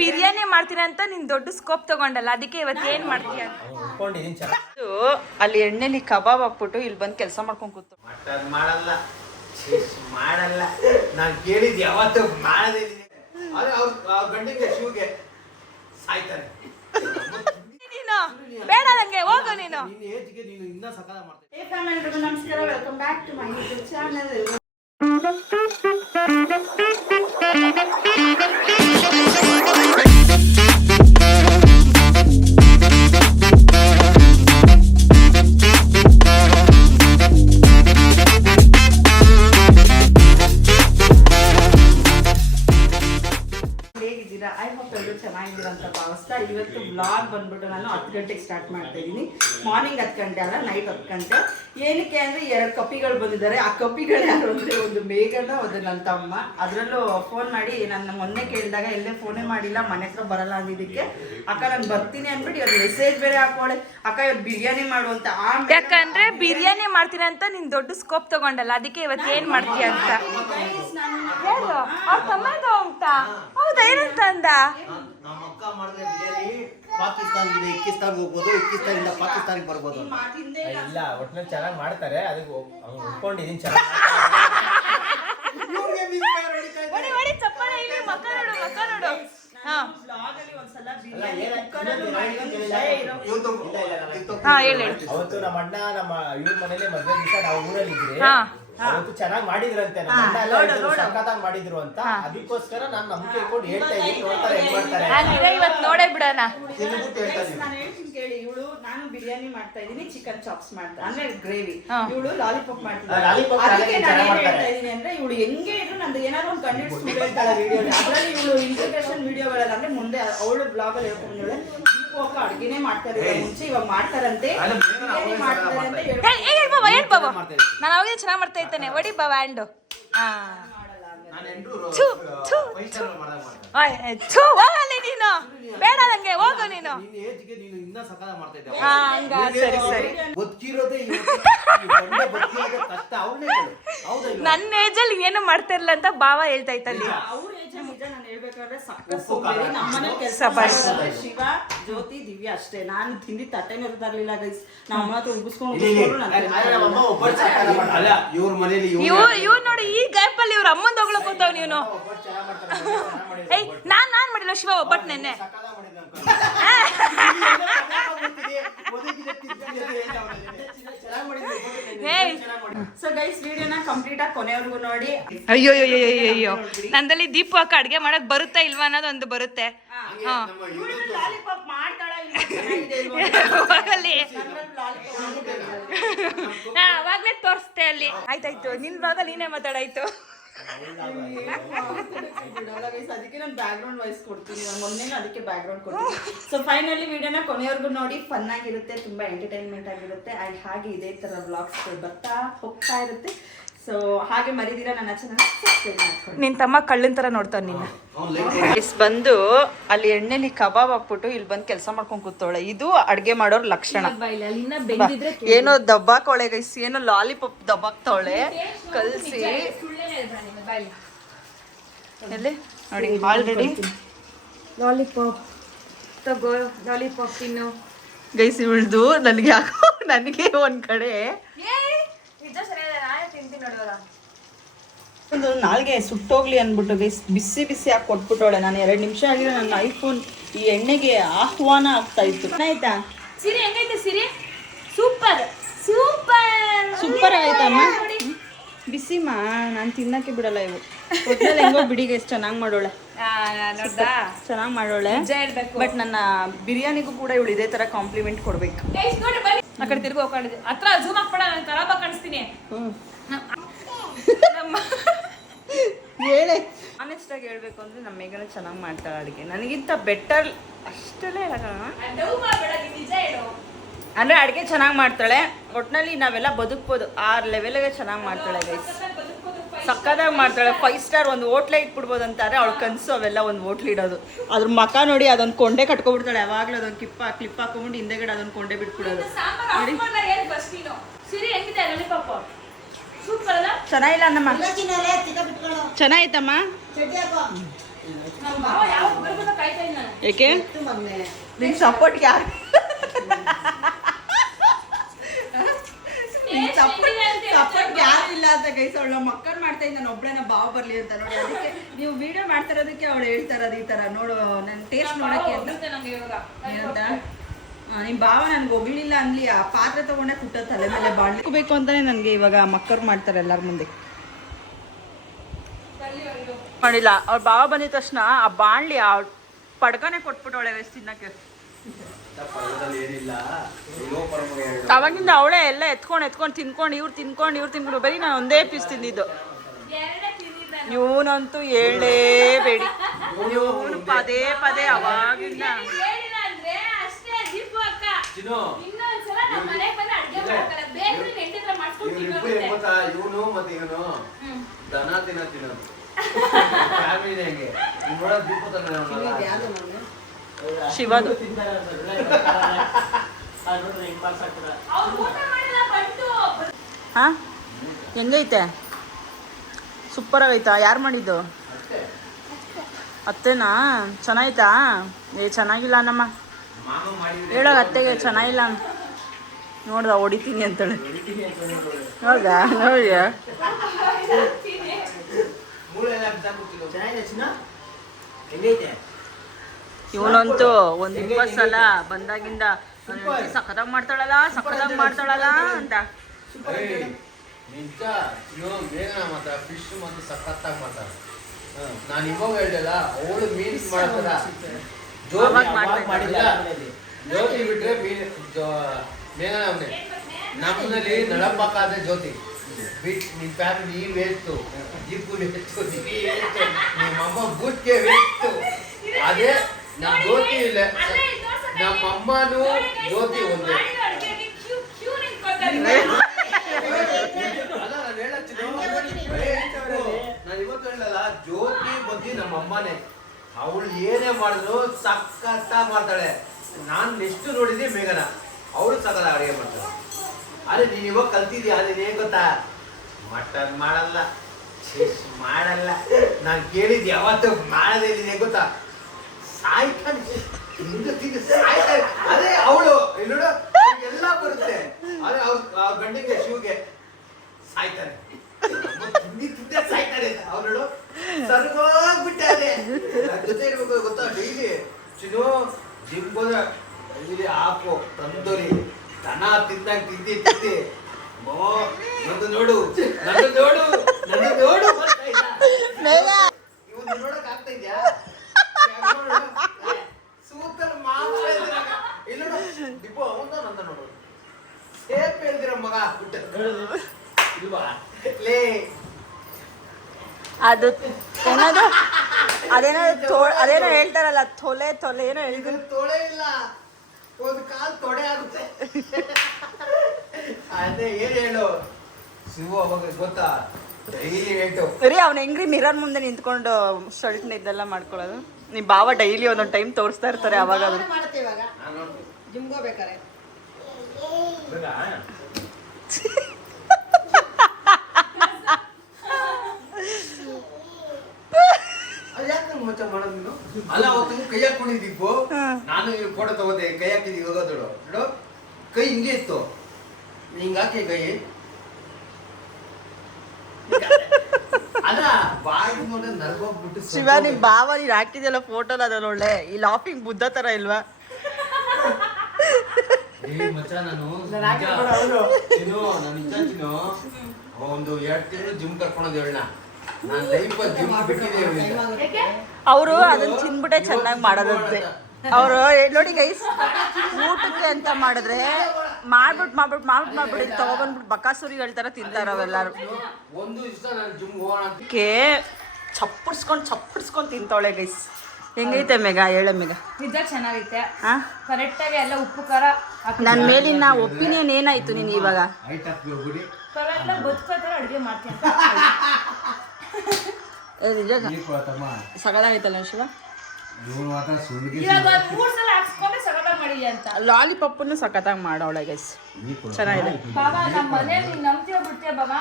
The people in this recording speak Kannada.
ಬಿರಿಯಾನಿ ಮಾಡ್ತೀನಿ ಅಂತ ನೀನ್ ದೊಡ್ಡ ಸ್ಕೋಪ್ ತಗೊಂಡಲ್ಲ, ಅದಕ್ಕೆ ಇವತ್ತು ಏನ್ ಮಾಡ್ತೀಯ? ಅಲ್ಲಿ ಎಣ್ಣೆಲಿ ಕಬಾಬ್ ಹಾಕ್ಬಿಟ್ಟು ಇಲ್ಲಿ ಬಂದು ಕೆಲಸ ಮಾಡ್ಕೊಂಡು ಕೂತು ಮಾಡಲ್ಲ ಮಾಡಲ್ಲ ನಾನು ಕೇಳಿದ್ ಯಾವತ್ತು ಮಾಡದೇ ಗಂಡಿಗೆ ಶಿವಗೆ ಸಾಯ್ತಾನೆ. ನೀನು ಬೇಡ ನಂಗೆ, ಹೋಗು ನೀನು. ಇನ್ನ ಸಕಾಲ ಮಾಡ್ತೀನಿ. ನಮಸ್ಕಾರ, welcome back to my YouTube channel. I hope ಎಲ್ಲರೂ ಚೆನ್ನಾಗಿದ್ದೀರ ಅಂತ ಭಾವಿಸ್ತಾ ಇವತ್ತು ಬ್ಲಾಗ್ ಬಂದ್ಬಿಟ್ಟು ನಾನು 10 ಗಂಟೆಗೆ ಸ್ಟಾರ್ಟ್ ಮಾಡ್ತಾ ಇದ್ದೀನಿ. ಮಾರ್ನಿಂಗ್ 10 ಗಂಟೆ ಅಲ್ಲ, ನೈಟ್ 10 ಗಂಟೆ. ಏನಕ್ಕೆ ಅಂದರೆ 2 ಕಪಿಗಳು ಬಂದಿದ್ದಾರೆ. ಆ ಕಪಿಗಳು ಯಾರು ಅಂದರೆ ಒಂದು ಮೇಘನ, ಒಂದು ನನ್ನ ತಮ್ಮ. ಅದರಲ್ಲೂ ಫೋನ್ ಮಾಡಿ ನನ್ನ ಮೊನ್ನೆ ಕೇಳಿದಾಗ ಎಲ್ಲೇ ಫೋನೇ ಮಾಡಿಲ್ಲ, ಮನೆ ಹತ್ರ ಬರಲ್ಲ ಅಂದಿದ್ದಕ್ಕೆ ಅಕ್ಕ ನಾನು ಬರ್ತೀನಿ ಅಂದ್ಬಿಟ್ಟು ಇವತ್ತು ಮೆಸೇಜ್ ಬೇರೆ ಹಾಕೋಳೆ, ಅಕ್ಕ ಇವತ್ತು ಬಿರಿಯಾನಿ ಮಾಡುವಂತ. ಯಾಕಂದ್ರೆ ಬಿರಿಯಾನಿ ಮಾಡ್ತೀನಿ ಅಂತ ನೀನ್ ದೊಡ್ಡ ಸ್ಕೋಪ್ ತಗೊಂಡಲ್ಲ, ಅದಕ್ಕೆ ಇವತ್ತು ಏನ್ ಮಾಡ್ತೀಯ ಅಂತ. ಅವ್ರ ತಮ್ಮದು ಅಂತ ಹೌದಾ? ಏನಂತ ಅಂದ? ನಮ್ಮ ಅಕ್ಕ ಮಾಡಿದ್ರೆ ಬಿರಿಯಾನಿ ಪಾಕಿಸ್ತಾನದಿಂದ ಇಕ್ಕಿಸ್ತಾನ್ಗೆ ಹೋಗ್ಬೋದು, ಇಕ್ಕಿಸ್ತಾನಿಂದ ಪಾಕಿಸ್ತಾನಿಗೆ ಬರ್ಬೋದು. ಇಲ್ಲ, ಒಟ್ಟಿನಲ್ಲಿ ಚೆನ್ನಾಗಿ ಮಾಡ್ತಾರೆ. ಅದಕ್ಕೆ ಒಪ್ಕೊಂಡಿದ್ದೀನಿ. ಚೆನ್ನಾಗಿ ಅವತ್ತು ನಮ್ಮ ಅಣ್ಣ ನಮ್ಮ ಇವ್ರ ಮನೇಲಿ ಮದ್ವೆ ದಿವಸ ನಾವು ಊರಲ್ಲಿ ಇದ್ರಿ. ಅವತ್ತು ಚೆನ್ನಾಗಿ ಮಾಡಿದ್ರಂತೆ, ಸಖತ್ತಾಗಿ ಮಾಡಿದ್ರು ಅಂತ. ಅದಕ್ಕೋಸ್ಕರ ನಾನು ನಂಬಿಕೆ ಇಟ್ಕೊಂಡು ಹೇಳ್ತಾ ಇದ್ದೀನಿ. ನೋಡ್ತಾರೆ ಹೆಂಗ್ ಮಾಡ್ತಾರೆ ಇವತ್ತು ನೋಡೇ ಬಿಡೋಣ. ನಾನು ಹೇಳ್ತೀನಿ ಕೇಳಿ. ಇವಳು ನಾನು ಬಿರಿಯಾನಿ ಮಾಡ್ತಾ ಇದ್ದೀನಿ, ಚಿಕನ್ ಚಾಪ್ಸ್ ಮಾಡ್ತಾ ಅಂದ್ರೆ ಗ್ರೇವಿ. ಇವಳು ಲಾಲಿಪಾಪ್ ಮಾಡ್ತಿದ್ದಾಳೆ. ಅದಕ್ಕೆ ನಾನು ಏನ್ ಹೇಳ್ತಾ ಇದ್ದೀನಿ ಅಂದ್ರೆ ಇವಳು ಹೆಂಗೆ ಇದ್ರು ನಂದು ಏನಾದ್ರು ಒಂದು ಕಂಡಿಡ್ಸ್ಬಿಟ್ಟು ಹೇಳ್ತಾಳೆ ವಿಡಿಯೋಲಿ. ಅದ್ರಲ್ಲಿ ಇವಳು ಇಂಟ್ರಡಕ್ಷನ್ ವಿಡಿಯೋಗಳೆಲ್ಲ ಅಂದ್ರೆ ಮುಂದೆ ಅವಳು ಬ್ಲಾಗ್ ಅಲ್ಲಿ ಹೇಳ್ಕೊಂಡ್ರೆ ದೀಪಕ್ಕ ಅಡ್ಗೆನೆ ಮಾಡ್ತಾರೆ ಮುಂಚೆ, ಇವಾಗ ಮಾಡ್ತಾರಂತೆ, ಬಿರಿಯಾನಿ ಮಾಡ್ತಾರಂತೆ. ನಾನು ಅವಾಗ ಚೆನ್ನಾಗಿ ಮಾಡ್ತಾ ಇದ್ದೇನೆ. ಒಡಿ ಬಾ ವ್ಯಾಂಡು. ನೀನು ಬೇಡ ನಂಗೆ, ಹೋಗು ನೀನು. ಸರಿ ಸರಿ. ನನ್ನ ಏಜಲ್ಲಿ ಏನು ಮಾಡ್ತಾ ಇರಲ್ಲ ಅಂತ ಭಾವ ಹೇಳ್ತಾ ಇತ್ತಲ್ಲಿ. ಶಿವ, ಜ್ಯೋತಿ, ದಿವ್ಯಾ ಅಷ್ಟೇ. ನಾನು ತಿಂದಿ ತಟ್ಟೆನೇ ತರಲಿಲ್ಲ ಗೈಸ್. ನಮ್ಮ ಹತ್ರ ಉಗಿಸ್ಕೊಂಡು ಇವ್ರು ನೋಡಿ, ಈ ಗ್ಯಾಪ್ ಅಲ್ಲಿ ಇವ್ರ ಅಮ್ಮಂದು ಹೋಗ್ಲಕ್ ಹೋಗ್ತಾವ್ ನೀನು. ನಾನ್ ಮಾಡಿಲ್ಲ ಶಿವ ಒಬ್ಬಟ್ಟು ನೆನ್ನೆ. ಸೊ ಗೈಸ್, ವಿಡಿಯೋನ ಕಂಪ್ಲೀಟ್ ಆಗಿ ಕೊನೆವರೆಗೂ ನೋಡಿ. ಅಯ್ಯೋ ನಂದಲ್ಲಿ ದೀಪು ಅಕ್ಕ ಅಡ್ಗೆ ಮಾಡಕ್ ಬರುತ್ತಾ ಇಲ್ವಾ ಅನ್ನೋದು ಒಂದು ಬರುತ್ತೆ. ಅವಾಗ್ಲೇ ತೋರಿಸ್ತೆ ಅಲ್ಲಿ. ಆಯ್ತಾಯ್ತು, ನಿನ್ ಭಾಗ ನೀನೇ ಮಾತಾಡಾಯ್ತು. ಅದಕ್ಕೆ ನಾನು ಬ್ಯಾಕ್ ಗ್ರೌಂಡ್ ವಾಯ್ಸ್ ಕೊಡ್ತೀನಿ. ನಾನು ಮೊನ್ನೆ ಅದಕ್ಕೆ ಬ್ಯಾಕ್ ಗ್ರೌಂಡ್ ಕೊಡ್ತೀನಿ. ಸೊ ಫೈನಲಿ ವಿಡಿಯೋನ ಕೊನೆವರೆಗೂ ನೋಡಿ. ಫನ್ ಆಗಿರುತ್ತೆ, ತುಂಬಾ ಎಂಟರ್ಟೈನ್ಮೆಂಟ್ ಆಗಿರುತ್ತೆ. ಅಂಡ್ ಹಾಗೆ ಇದೇ ತರ ವ್ಲಾಗ್ಸ್ ಬರ್ತಾ ಹೋಗ್ತಾ ಇರುತ್ತೆ. ಸೊ ಹಾಗೆ ಮರಿದಿರ ನನ್ನ ಚಾನಲ್ ಸಬ್ಸ್ಕ್ರೈಬ್ ಮಾಡ್ಕೊಳ್ಳಿ. ನಿನ್ ತಮ್ಮ ಕಳ್ಳನ್ ತರ ನೋಡ್ತಾವ ನಿನ್ನ. ಬಂದು ಅಲ್ಲಿ ಎಣ್ಣೆಲಿ ಕಬಾಬ್ ಹಾಕ್ಬಿಟ್ಟು ಇಲ್ಲಿ ಬಂದು ಕೆಲಸ ಮಾಡ್ಕೊಂಡು ಕೂತವಳೆ. ಇದು ಅಡ್ಗೆ ಮಾಡೋರ್ ಲಕ್ಷಣ. ಏನೋ ದಬ್ಬಾಕೋಳೆ ಗೈಸ್, ಏನೋ ಲಾಲಿಪಾಪ್ ದಬ್ಬಾಕ್ತವಳೆ ಕಲ್ಸಿ. ಎಲ್ಲಿ ನೋಡಿ, ಆಲ್ರೆಡಿ ಲಾಲಿಪಾಪ್ ತಗೋ, ಲಾಲಿಪಾಪ್ ತಿನ್ನು ಗೈಸ್. ಇವಳ್ದು ನನಗೆ ಯಾಕೋ ನನಗೆ ಒಂದ್ ಕಡೆ ಒಂದು ನಾಲ್ಗೆ ಸುಟ್ಟೋಗ್ಲಿ ಅಂದ್ಬಿಟ್ಟು ಗೈಸ್ ಬಿಸಿ ಬಿಸಿ ಹಾಕಿ ಕೊಟ್ಬಿಟ್ಟವಳೆ. ನಾನು 2 ನಿಮಿಷ ಆಗಿರೋ ನನ್ನ ಐಫೋನ್ ಈ ಎಣ್ಣೆಗೆ ಆಹ್ವಾನ ಆಗ್ತಾ ಇತ್ತು. ಆಯ್ತಾ ಸಿರಿ? ಹೆಂಗೈತೆ ಸಿರಿ? ಸೂಪರ್ ಸೂಪರ್ ಸೂಪರ್ ಆಯ್ತಮ್ಮ. ಬಿಸಿಮಾ, ನಾನು ತಿನ್ನಕ್ಕೆ ಬಿಡಲ್ಲ ಇವು. ಒಟ್ನಲ್ಲಿ ಹೆಂಗೋ ಬಿಡಿ ಗೈಸ್, ಚೆನ್ನಾಗಿ ಮಾಡೋಳೆ, ಚೆನ್ನಾಗಿ ಮಾಡೋಳೆ. ಬಟ್ ನನ್ನ ಬಿರಿಯಾನಿಗೂ ಕೂಡ ಇವಳು ಇದೇ ತರ ಕಾಂಪ್ಲಿಮೆಂಟ್ ಕೊಡ್ಬೇಕು. ಆ ಕಡೆ ತಿರ್ಗೋ ಹತ್ರ ಜೂಮ್ ಹಾಕ್ಬೇಡ, ನಾನು ಖರಾಬ್ ಕಾಣಿಸ್ತೀನಿ. ಹೇಳಿ ಆನೆಸ್ಟ್ ಆಗಿ ಹೇಳ್ಬೇಕು ಅಂದ್ರೆ ನಮ್ಮ ಮೇಘನ ಚೆನ್ನಾಗಿ ಮಾಡ್ತಾಳೆ ಅಡುಗೆ. ನನಗಿಂತ ಬೆಟರ್ ಅಷ್ಟೆಲ್ಲ ಹೇಳೋಣ ಅಂದ್ರೆ ಅಡುಗೆ ಚೆನ್ನಾಗಿ ಮಾಡ್ತಾಳೆ. ಒಟ್ಟಿನಲ್ಲಿ ನಾವೆಲ್ಲ ಬದುಕ್ಬೋದು ಆ ಲೆವೆಲ್ಗೆ ಚೆನ್ನಾಗಿ ಮಾಡ್ತಾಳೆ ಗೈಸ್. ಸಕ್ಕದಾಗಿ ಮಾಡ್ತಾಳೆ. 5 ಸ್ಟಾರ್ ಒಂದು ಹೋಟ್ಲೇ ಇಟ್ಬಿಡ್ಬೋದು ಅಂತಾರೆ ಅವಳು ಕನಸು. ಅವೆಲ್ಲ ಒಂದು ಹೋಟ್ಲ್ ಇಡೋದು, ಅದ್ರ ಮಕ ನೋಡಿ ಅದೊಂದು ಕೊಂಡೆ ಕಟ್ಕೊಬಿಡ್ತಾಳೆ. ಯಾವಾಗಲೂ ಅದೊಂದು ಕ್ಲಿಪ್ ಹಾಕೊಂಡ್ಬಿಟ್ಟು ಹಿಂದೆಗಡೆ ಅದೊಂದು ಕೊಂಡೆ ಬಿಟ್ಬಿಡೋದು. ಚೆನ್ನಾಗಿಲ್ಲ ಅನ್ನಮ್ಮ, ಚೆನ್ನಾಯ್ತಮ್ಮ. ಏಕೆ ಮೊನ್ನೆ ನಿನ್ ಸಪೋರ್ಟ್ ಯಾರು ಸಪೋರ್ಟ್ ಯಾರು ಇಲ್ಲ ಅಂತ ಗೈಸ್. ಅವಳ ಮಕ್ಕಳು ಮಾಡ್ತಾ ಇದ್ದ ನಾನು ಒಬ್ಳೇನ ಬಾವು ಬರ್ಲಿ ಅಂತ ನೋಡಿ. ಅದಕ್ಕೆ ನೀವು ವಿಡಿಯೋ ಮಾಡ್ತಾ ಇರೋದಕ್ಕೆ ಅವಳು ಹೇಳ್ತಾ ಇರೋದು ಈ ತರ ನೋಡು ನನ್ನ ಟೇಸ್ಟ್ ನೋಡಕ್ಕೆ ಅಂತ. ನಿಮ್ ಭಾವ ನನ್ಗೆ ಹೋಗ್ಲಿಲ್ಲ ಅನ್ಲಿ, ಆ ಪಾತ್ರೆ ತಗೊಂಡೆ ಕುಟ್ಟ ತಲೆ ಮೇಲೆ ಬಾಳ್ಬೇಕು ಅಂತಾನೆ ನನ್ಗೆ ಇವಾಗ ಮಕ್ಕಳು ಮಾಡ್ತಾರೆ ಎಲ್ಲಾರ ಮುಂದೆ. ಮಾಡಿಲ್ಲ ಅವ್ರ ಭಾವ ಬಂದಿದ ತಕ್ಷಣ ಆ ಬಾಣ್ಲಿ ಆ ಪಡ್ಕನೆ ಕೊಟ್ಬಿಟ್ಟವಳೆ ತಿನ್ನಕ್ಕೆ. ಅವಾಗಿಂದ ಅವಳೇ ಎಲ್ಲ ಎತ್ಕೊಂಡು ತಿನ್ಕೊಂಡು ಬರೀ ನಾನು ಒಂದೇ ಪೀಸ್ ತಿಂದಿದ್ದು. ಇವನಂತೂ ಹೇಳಲೇಬೇಡಿ, ಇವನು ಪದೇ ಅವಾಗಿಂದ ಇವನು ಮತ್ತೆ ಇವನು ದನ ತಿನ್ನೋದು ಶಿವದು ಹಾ ಹೆಂಗೈತೆ? ಸೂಪರ್ ಆಗೈತಾ? ಯಾರು ಮಾಡಿದ್ದು? ಅತ್ತೆನಾ? ಚೆನ್ನಾಯ್ತಾ? ಚೆನ್ನಾಗಿಲ್ಲ ನಮ್ಮ ಹೇಳೋದು ಅತ್ತೆಗೆ ಚೆನ್ನಾಗಿಲ್ಲ ನೋಡ್ದ ಹೊಡಿತೀನಿ ಅಂತೇಳಿ. ನೋಡ್ದ ನೋಡಿ ಇವನಂತೂ ಒಂದ್ 20 ಸಲ ಬಂದಾಗಿಂದ ಸಖತ್ತಾಗಿ ಮಾಡ್ತಾಳಲ್ಲ ಅಂತ. ನಿಜ ಬೇಗನ ಮಾತ್ರ ಫಿಶ್ ಮತ್ತು ಸಖತ್ತಾಗಿ ಮಾಡ್ತಾಳೆ. ನಾನು ಇವಾಗ ಹೇಳ್ದಲ್ಲ, ಅವಳು ಮೀನ್ ಮಾಡ್ತಾರ ಜ್ಯೋತಿ ಬಿಟ್ರೆ ಮೀನ್ ಬೇಗನ ಅವನೇ. ನಮ್ಮಲ್ಲಿ ನಳಪಕ್ಕಾದ ಜ್ಯೋತಿ ಬಿಟ್ ನಿಮ್ ಫ್ಯಾಮಿಲಿ ವೇಸ್ಟು, ಜಿಪ್ಪು ವೇಸ್ಟು, ನಿಮ್ಮಮ್ಮ ಬುಟ್ಗೆ ವೇಸ್ಟು. ಅದೇ ನಮ್ಮ ಜ್ಯೋತಿ ಇಲ್ಲ, ನಮ್ಮಮ್ಮನೂ ಜ್ಯೋತಿ ಒಂದೇ. ನಾನು ಇವತ್ತು ಹೇಳಲ್ಲ, ಜ್ಯೋತಿ ಬುದ್ಧಿ ನಮ್ಮಮ್ಮನೇ. ಅವಳು ಏನೇ ಮಾಡಿದ್ರು ಸಖತ್ತ ಮಾಡ್ತಾಳೆ. ನಾನು ಎಷ್ಟು ನೋಡಿದ್ದೆ ಮೇಘನ, ಅವಳು ಸಕಲ ಅಡುಗೆ ಮಾಡ್ತಾಳೆ. ಅದೇ ನೀನು ಇವಾಗ ಕಲ್ತಿದ್ಯಾ, ಅದೇನು ಏನ್ ಗೊತ್ತಾ? ಮಟನ್ ಮಾಡಲ್ಲ, ಫಿಶ್ ಮಾಡಲ್ಲ. ನಾನು ಕೇಳಿದ್ ಯಾವತ್ತು ಮಾಡದೇ ಇದ್ದೀನಿ ಗೊತ್ತಾ? ಸಾಯ್ತಾನೆ ಸಾಯ್ತಾನೆ. ಅದೇ ಅವಳು ನೋಡು ಎಲ್ಲ ಬರುತ್ತೆ. ಅದೇ ಅವ್ರ ಗಂಡಿಗೆ ಶಿವಗೆ ಸಾಯ್ತಾನೆ, ತಿಂದೆ ಸಾಯ್ತಾನೆ. ಅವ್ರು ನೋಡು ಸರ್ಗೋಗ್ಬಿಟ್ಟಾರೆ. ಜೊತೆ ಇರ್ಬೇಕು ಗೊತ್ತಾ? ಡೈಲಿ ಚಿನ್ನು ಜಿಮ್ ಡೈಲಿ ಹಾಕು ತಂದೂರಿ ದನ ತಿಂದಾಗ ತಿಂದಿ ನಂದು ನೋಡು ಇವನು ನೋಡಕ್ ಆಗ್ತಾ ಇದ್ಯಾ? ಸೂತಲ್ ಮಾತ್ರ ಇಲ್ಲ ಡಿಪೋ ಅವಂದ ನಂದ ನೋಡು ಸೇಪ್ ಹೇಳ್ದಿರ ಮಗ ಬಿಟ್ಟ ಇಲ್ವಾ ಲೇ. ಅದು ಏನದು ಅದೇನೋ ಹೇಳ್ತಾರಲ್ಲ, ತೊಲೆ ಏನೋ ಹೇಳಿದ್ರು. ತೊಳೆ ಇಲ್ಲ, ಒಂದು ಕಾಲ್ ತೊಡೆ ಆಗುತ್ತೆ. ಅದೇ ಏನ್ ಹೇಳು ಶಿವ ಅವಾಗ ಗೊತ್ತಾ? ಡೈಲಿ ರೇಟು ರೀ ಅವ್ನು ಹೆಂಗ್ರಿ ಮಿರರ್ ಮುಂದೆ ನಿಂತ್ಕೊಂಡು ಶರ್ಟ್ನ ಇದೆಲ್ಲ ಮಾಡ್ಕೊಳ್ಳೋದು. ನಿಮ್ ಭಾವ ಡೈಲಿ ಒಂದೊಂದು ಟೈಮ್ ತೋರಿಸ್ತಾ ಇರ್ತಾರೆ. ಅವಾಗ ಮಾಡುತ್ತೆ ಇವಾಗ ಜಿಮ್ಗೆ ಹೋಗ್ಬೇಕಾರೆ. ಅಲ್ಲ ಅವತ್ತು ಕೈ ಹಾಕೊಂಡಿದ್ದೀಪ್ಪು, ನಾನು ಫೋಟೋ ತಗೋದೆ. ಕೈ ಹಾಕಿದೀವಿ ಹೋಗೋದಳು ನೋಡು, ಕೈ ಹಿಂಗೆ ಇತ್ತು, ಹಿಂಗಾಕಿ ಕೈ ಅದ ಬಾಯಿ ನೋಡಿ ನರ್ಗೋಗ್ಬಿಟ್ಟು. ಶಿವ ನಿಮ್ ಭಾವ ನೀನ್ ಹಾಕಿದ್ಯಲ್ಲ ಫೋಟೋಲ್ ಅದ್ರಲ್ಲಿ ಒಳ್ಳೆ ಈ ಲಾಫಿಂಗ್ ಬುದ್ಧ ತರ ಇಲ್ವಾ? ಮಚ್ಚ ನಾನು ಒಂದು 2 ತಿಂಗಳು ಜಿಮ್ ಕರ್ಕೊಳೋದು ಹೇಳ. ನಾನು ಲೈಫ್ ಜಿಮ್ ಬಿಟ್ಟಿದ್ದೆ. ಅವರು ಅದನ್ನ ತಿನ್ಬಿಟ್ಟೆ ಚೆನ್ನಾಗಿ ಮಾಡೋದಂತೆ. ಅವರು ನೋಡಿ ಗೈಸ್, ಊಟಕ್ಕೆ ಅಂತ ಮಾಡಿದ್ರೆ ಮಾಡ್ಬಿಟ್ಟು ತಗೊಬಂದ್ಬಿಟ್ಟು ಬಕಾಸುರಿಗಳ ತರ ತಿಂತಾರ ಅವೆಲ್ಲರೂ. ಒಂದು ದಿವಸ ನಾನು ಜಿಮ್ ಹೋಗೋಣ ಅದಕ್ಕೆ ಚಪ್ಪಡ್ಸ್ಕೊಂಡು ತಿಂತಾವಳೆ ಗೈಸ್. ಹೆಂಗೈತೆ ಮೇಘ? ಹೇಳ ಮೇಘ. ನಿಜ ಚೆನ್ನಾಗೈತೆ. ಕರೆಕ್ಟ್ ಆಗಿ ಎಲ್ಲ ಉಪ್ಪು ಖಾರ ನನ್ನ ಮೇಲಿನ ಒಪಿನಿಯನ್ ಏನಾಯ್ತು ನೀನು ಇವಾಗ? ಪರವಾಗಿಲ್ಲ, ಬದುಕೋತರ ಅಡುಗೆ ಮಾಡ್ತೀನಿ. ಸಗದಾಗೈತಲ್ಲ ಶಿವ? ಇವಾಗ 3 ಸಲ ಹಾಕ್ಸ್ಕೊಂಡೆ ಸಗದಾಗಿ ಮಾಡಿದ್ಯಾ ಅಂತ. ಲಾಲಿಪಾಪನ್ನು ಸಖತ್ತಾಗಿ ಮಾಡೋಳೆ ಗೈಸ್, ಚೆನ್ನಾಗಿದೆ. ಬಾಬಾ ನಮ್ಮ ಮನೇಲಿ ನಂಬ್ತೀಯ ಬಿಡ್ತೀಯ ಬಾಬಾ?